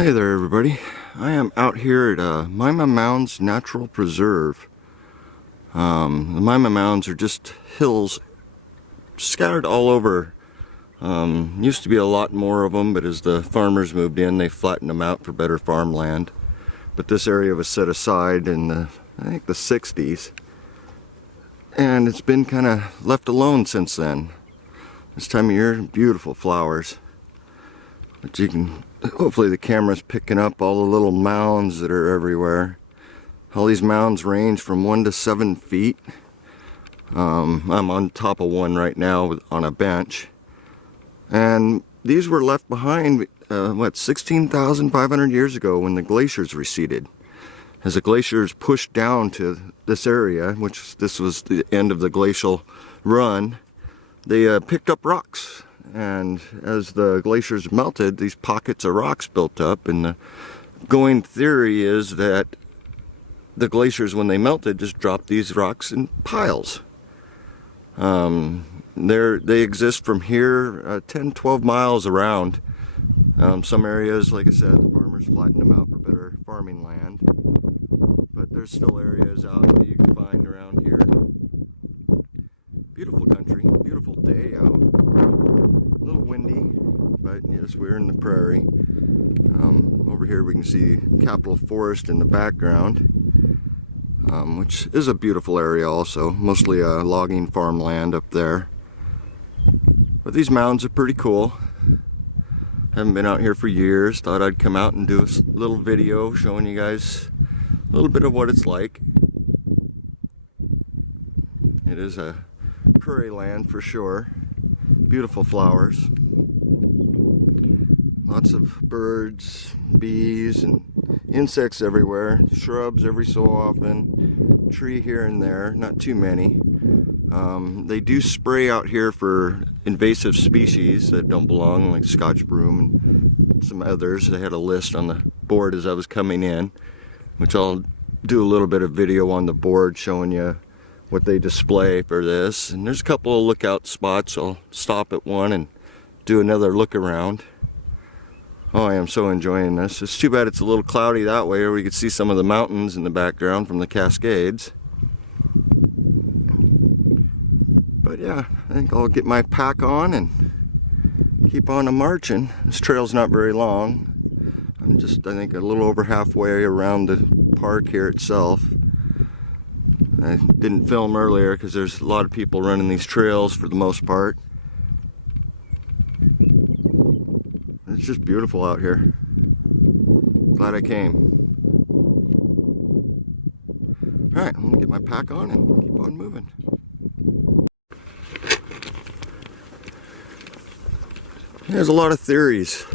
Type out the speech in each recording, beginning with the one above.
Hi there everybody. I am out here at Mima Mounds Natural Preserve. The Mima Mounds are just hills scattered all over. Used to be a lot more of them, but as the farmers moved in, they flattened them out for better farmland. But this area was set aside in the, I think, the 60s. And it's been kind of left alone since then. This time of year, beautiful flowers. But you can, hopefully the camera's picking up all the little mounds that are everywhere. All these mounds range from 1 to 7 feet. I'm on top of one right now on a bench. And these were left behind, 16,500 years ago when the glaciers receded. As the glaciers pushed down to this area, which this was the end of the glacial run, they picked up rocks. And as the glaciers melted, these pockets of rocks built up, and the going theory is that the glaciers, when they melted, just dropped these rocks in piles. They exist from here 10-12 miles around. Some areas, like I said, the farmers flattened them out for better farming land, but there's still areas out that you can find around here. Beautiful country, beautiful day out. A little windy, but yes, we're in the prairie. Over here we can see Capitol Forest in the background, which is a beautiful area also. Mostly logging farmland up there. But these mounds are pretty cool. Haven't been out here for years. Thought I'd come out and do a little video showing you guys a little bit of what it's like. It is a prairie land for sure. Beautiful flowers. Lots of birds, bees, and insects everywhere. Shrubs every so often. Tree here and there, not too many. They do spray out here for invasive species that don't belong, like Scotch broom and some others. They had a list on the board as I was coming in, which I'll do a little bit of video on the board showing you what they display for this. And there's a couple of lookout spots. I'll stop at one and do another look around. Oh, I am so enjoying this. It's too bad it's a little cloudy that way, or we could see some of the mountains in the background from the Cascades. But yeah, I think I'll get my pack on and keep on marching. This trail's not very long. I'm just, I think, a little over halfway around the park here itself. I didn't film earlier because there's a lot of people running these trails for the most part. It's just beautiful out here. Glad I came. Alright, I'm gonna get my pack on and keep on moving. There's a lot of theories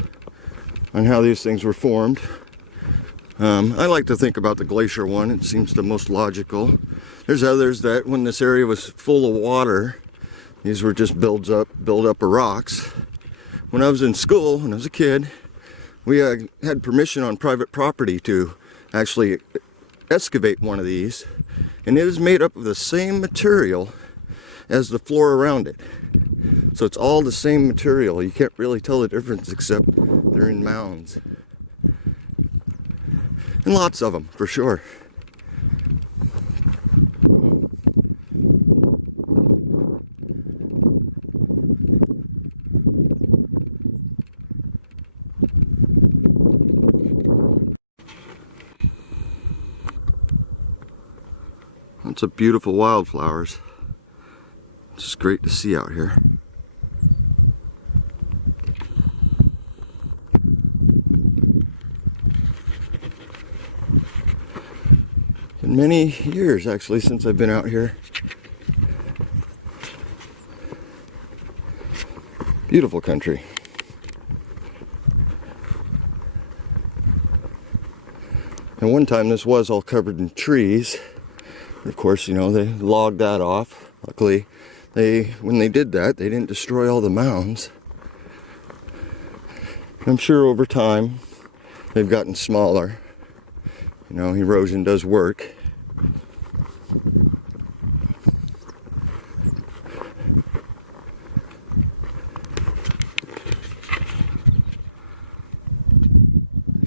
on how these things were formed. I like to think about the glacier one. It seems the most logical. There's others that when this area was full of water, these were just build up of rocks. When I was in school, when I was a kid, we had permission on private property to actually excavate one of these, and it is made up of the same material as the floor around it. So it's all the same material. You can't really tell the difference except they're in mounds. And lots of them, for sure. Lots of beautiful wildflowers. It's just great to see out here. Been many years actually since I've been out here. Beautiful country. And one time this was all covered in trees. Of course, you know, they logged that off. Luckily, when they did that, they didn't destroy all the mounds. I'm sure over time, they've gotten smaller. You know, erosion does work.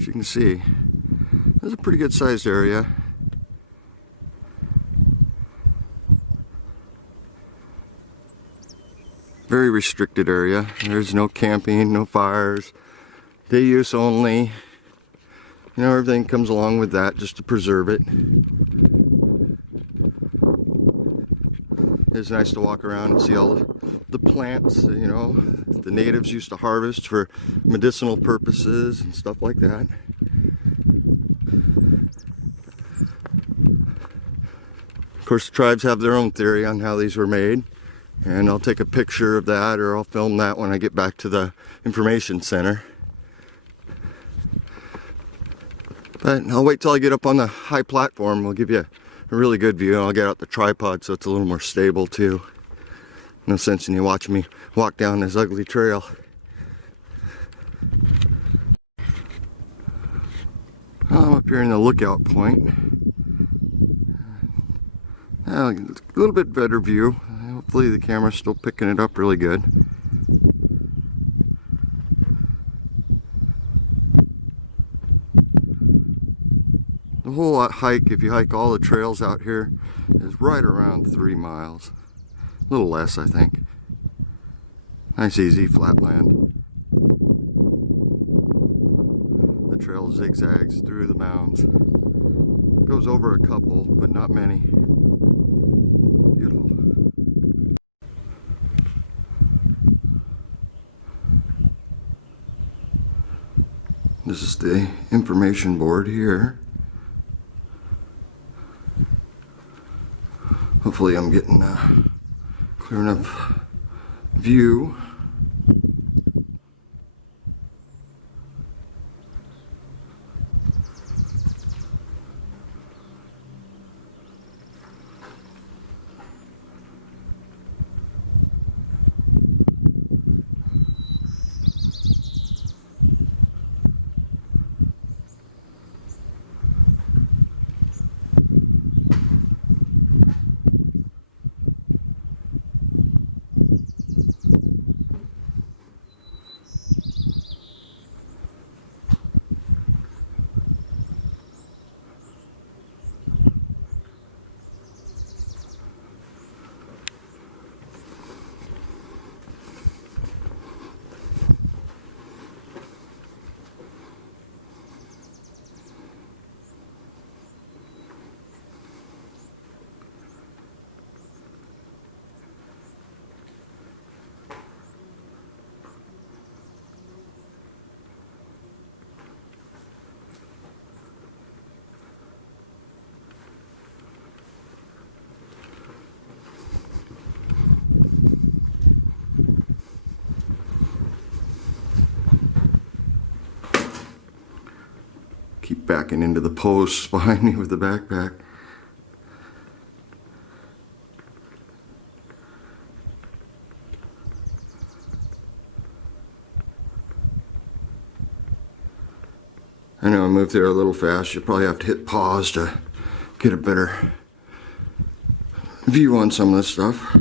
you can see, this is a pretty good sized area. Very restricted area. There's no camping, no fires, day use only. You know, everything comes along with that just to preserve it. It's nice to walk around and see all the plants, you know, the natives used to harvest for medicinal purposes and stuff like that. Of course, the tribes have their own theory on how these were made, and I'll take a picture of that, or I'll film that when I get back to the information center. But I'll wait till I get up on the high platform. We'll give you a really good view. I'll get out the tripod so it's a little more stable too. No sense in you watching me walk down this ugly trail. I'm up here in the lookout point. A little bit better view. Hopefully the camera's still picking it up really good. The whole hike, if you hike all the trails out here, is right around 3 miles. A little less, I think. Nice, easy, flat land. The trail zigzags through the mounds. Goes over a couple, but not many. Beautiful. This is the information board here. Hopefully I'm getting a clear enough view. Keep backing into the posts behind me with the backpack. I know I moved there a little fast. You probably have to hit pause to get a better view on some of this stuff.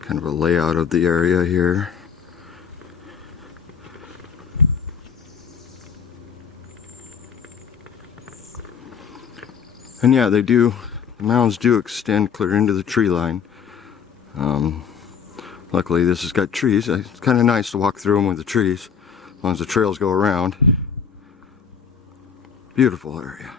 Kind of a layout of the area here. And yeah, the mounds do extend clear into the tree line. Luckily this has got trees. It's kind of nice to walk through them with the trees, as long as the trails go around. Beautiful area.